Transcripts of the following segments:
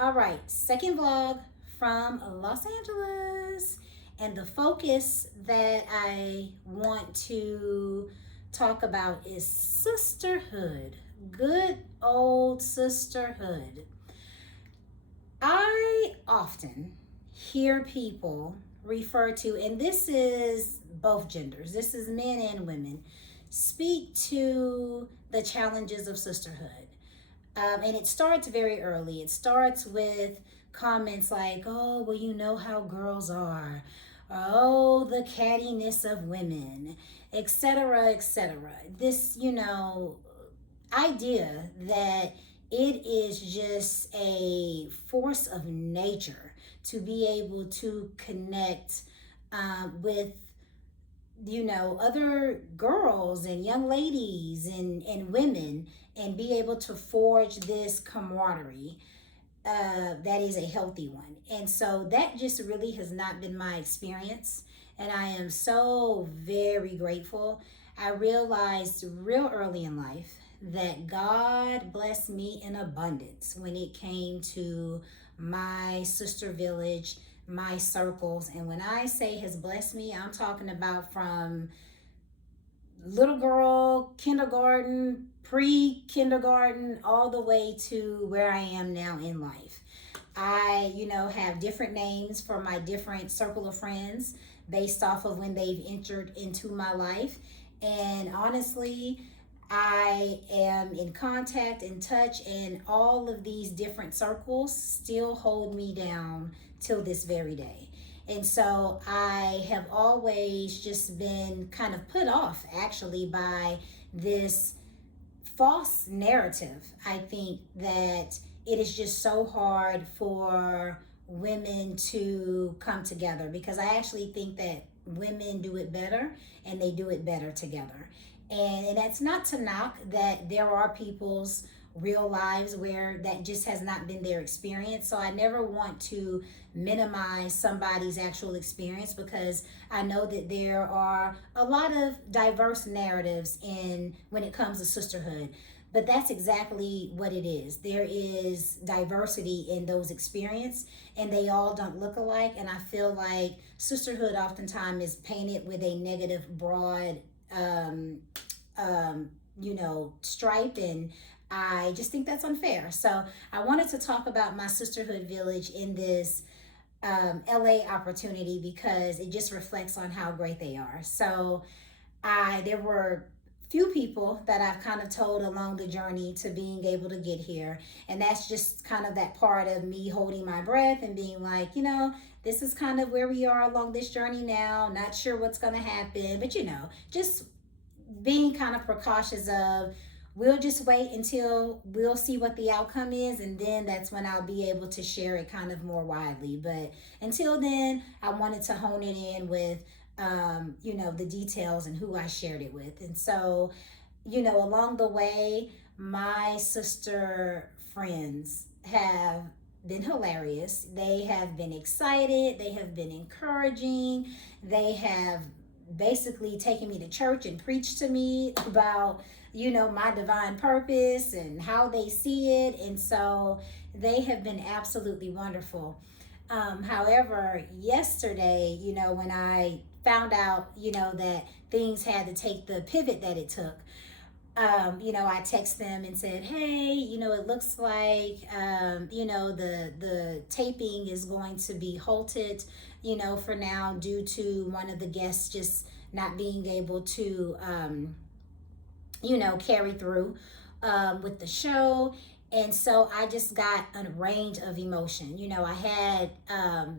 All right, second vlog from Los Angeles. And the focus that I want to talk about is sisterhood. Good old sisterhood. I often hear people refer to, and this is both genders, this is men and women, speak to the challenges of sisterhood. And it starts very early. It starts with comments like, oh, well, you know how girls are. Oh, the cattiness of women, etc., etc. This, idea that it is just a force of nature to be able to connect with other girls and young ladies and women and be able to forge this camaraderie that is a healthy one. And so that just really has not been my experience. And I am so very grateful. I realized real early in life that God blessed me in abundance when it came to my sister village, my circles. And when I say has blessed me, I'm talking about from little girl, kindergarten, pre kindergarten, all the way to where I am now in life. I, have different names for my different circle of friends based off of when they've entered into my life. And honestly, I am in contact, in touch, and all of these different circles still hold me down till this very day. And so I have always just been kind of put off actually by this false narrative. I think that it is just so hard for women to come together because I actually think that women do it better and they do it better together. And that's not to knock that there are people's real lives where that just has not been their experience. So I never want to minimize somebody's actual experience because I know that there are a lot of diverse narratives in when it comes to sisterhood. But that's exactly what it is. There is diversity in those experiences, and they all don't look alike. And I feel like sisterhood oftentimes is painted with a negative, broad, um, stripe, and I just think that's unfair. So I wanted to talk about my sisterhood village in this LA opportunity because it just reflects on how great they are. So there were few people that I've kind of told along the journey to being able to get here. And that's just kind of that part of me holding my breath and being like, this is kind of where we are along this journey now. Not sure what's going to happen, but just being kind of precautious of we'll just wait until we'll see what the outcome is, and then that's when I'll be able to share it kind of more widely. But until then, I wanted to hone it in with the details and who I shared it with. And so, along the way, my sister friends have been hilarious. They have been excited, they have been encouraging, they have basically taken me to church and preached to me about my divine purpose and how they see it. And so they have been absolutely wonderful. However, yesterday, when I found out that things had to take the pivot that it took, I text them and said, hey, it looks like, the taping is going to be halted, for now due to one of the guests just not being able to, carry through with the show. And so I just got a range of emotion. I had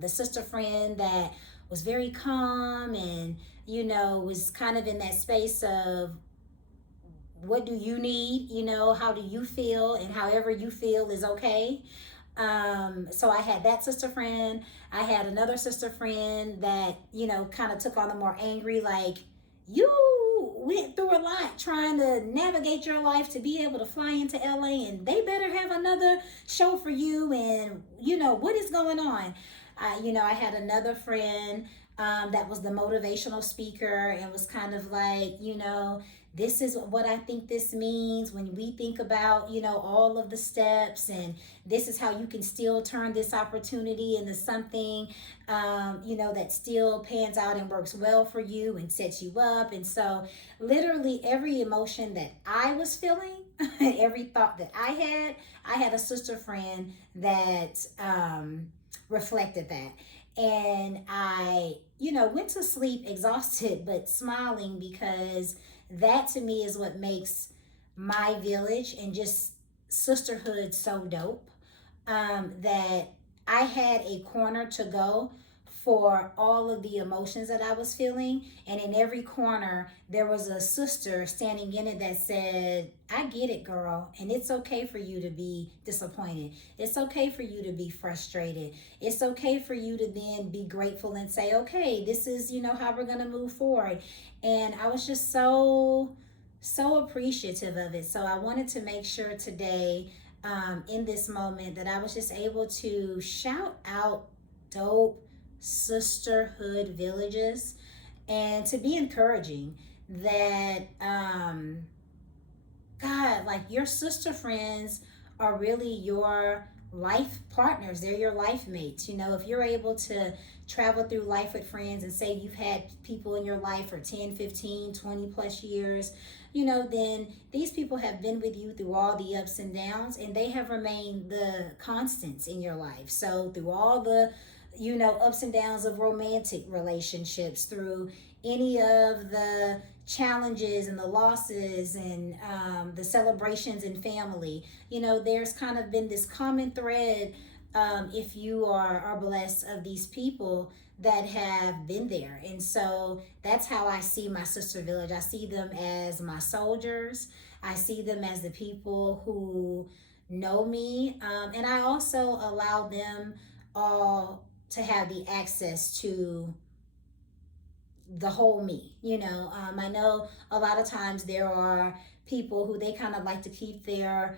the sister friend that was very calm and, was kind of in that space of what do you need, how do you feel, and however you feel is okay. So I had that sister friend. I had another sister friend that, kind of took on the more angry, like, you went through a lot trying to navigate your life to be able to fly into LA, and they better have another show for you. And, what is going on? I had another friend that was the motivational speaker and was kind of like, this is what I think this means when we think about, all of the steps, and this is how you can still turn this opportunity into something, that still pans out and works well for you and sets you up. And so literally every emotion that I was feeling, every thought that I had a sister friend that reflected that. And I, went to sleep exhausted but smiling, because that to me is what makes my village and just sisterhood so dope. That I had a corner to go for all of the emotions that I was feeling. And in every corner, there was a sister standing in it that said, I get it, girl. And it's okay for you to be disappointed. It's okay for you to be frustrated. It's okay for you to then be grateful and say, okay, this is, how we're going to move forward. And I was just so appreciative of it. So I wanted to make sure today, in this moment, that I was just able to shout out dope sisterhood villages, and to be encouraging that God, like, your sister friends are really your life partners. They're your life mates. If you're able to travel through life with friends, and say you've had people in your life for 10, 15, 20 plus years, then these people have been with you through all the ups and downs, and they have remained the constants in your life. So through all the ups and downs of romantic relationships, through any of the challenges and the losses, and the celebrations in family, there's kind of been this common thread, if you are blessed, of these people that have been there. And so that's how I see my sister village. I see them as my soldiers. I see them as the people who know me, and I also allow them all to have the access to the whole me. I know a lot of times there are people who they kind of like to keep their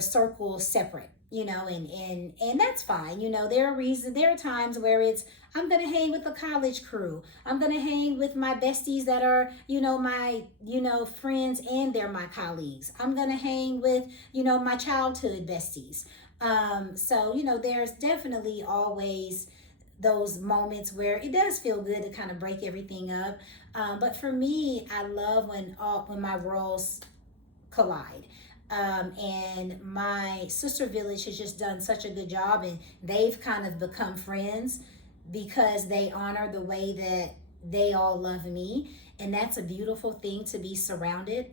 circles separate, and that's fine. There are times where it's, I'm gonna hang with the college crew, I'm gonna hang with my besties that are my friends, and they're my colleagues, I'm gonna hang with my childhood besties. So there's definitely always those moments where it does feel good to kind of break everything up. But for me, I love when my worlds collide. And my sister village has just done such a good job, and they've kind of become friends because they honor the way that they all love me. And that's a beautiful thing, to be surrounded.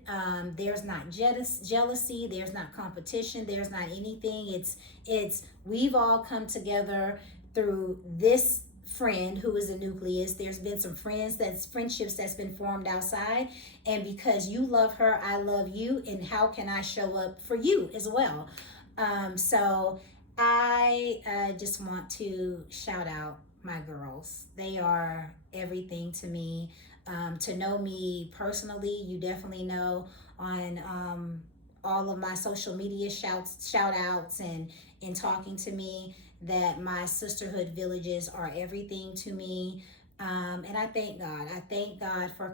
There's not jealousy, there's not competition, there's not anything. It's we've all come together through this friend who is a nucleus. There's been some friendships that's been formed outside, and because you love her, I love you, and how can I show up for you as well? So I just want to shout out my girls. They are everything to me. To know me personally, you definitely know on all of my social media shout outs, and in talking to me, that my sisterhood villages are everything to me. And I thank God. I thank God for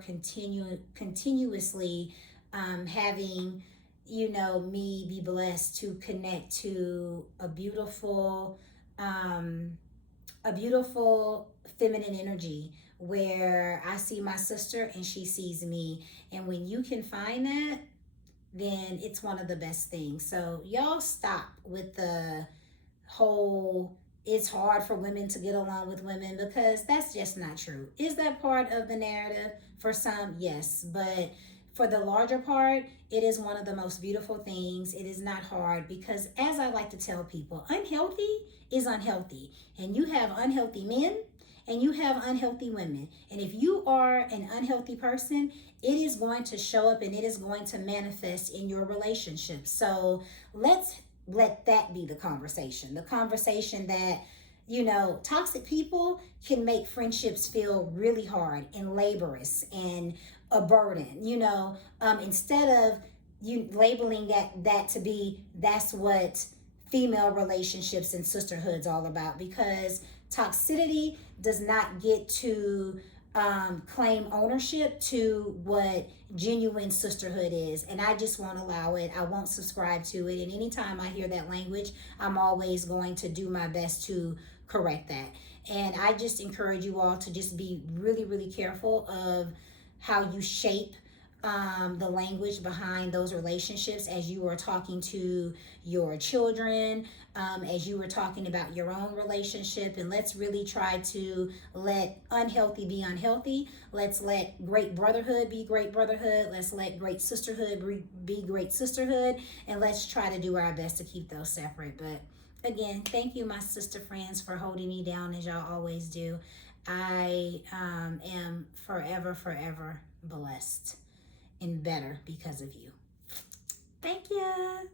continuously having, me be blessed to connect to a beautiful feminine energy, where I see my sister and she sees me. And when you can find that, then it's one of the best things. So y'all stop with the whole it's hard for women to get along with women, because that's just not true. Is that part of the narrative? For some, yes, but for the larger part, it is one of the most beautiful things. It is not hard, because as I like to tell people, unhealthy is unhealthy, and you have unhealthy men and you have unhealthy women. And if you are an unhealthy person, it is going to show up and it is going to manifest in your relationship. So let's let that be the conversation that, toxic people can make friendships feel really hard and laborious and a burden, instead of you labeling that to be, that's what female relationships and sisterhood's all about. Because toxicity does not get to claim ownership to what genuine sisterhood is, and I just won't allow it. I won't subscribe to it, and anytime I hear that language, I'm always going to do my best to correct that. And I just encourage you all to just be really, really careful of how you shape the language behind those relationships as you are talking to your children, as you were talking about your own relationship. And let's really try to let unhealthy be unhealthy. Let's let great brotherhood be great brotherhood. Let's let great sisterhood be great sisterhood. And let's try to do our best to keep those separate. But again, thank you, my sister friends, for holding me down as y'all always do. I am forever, forever blessed and better because of you. Thank you.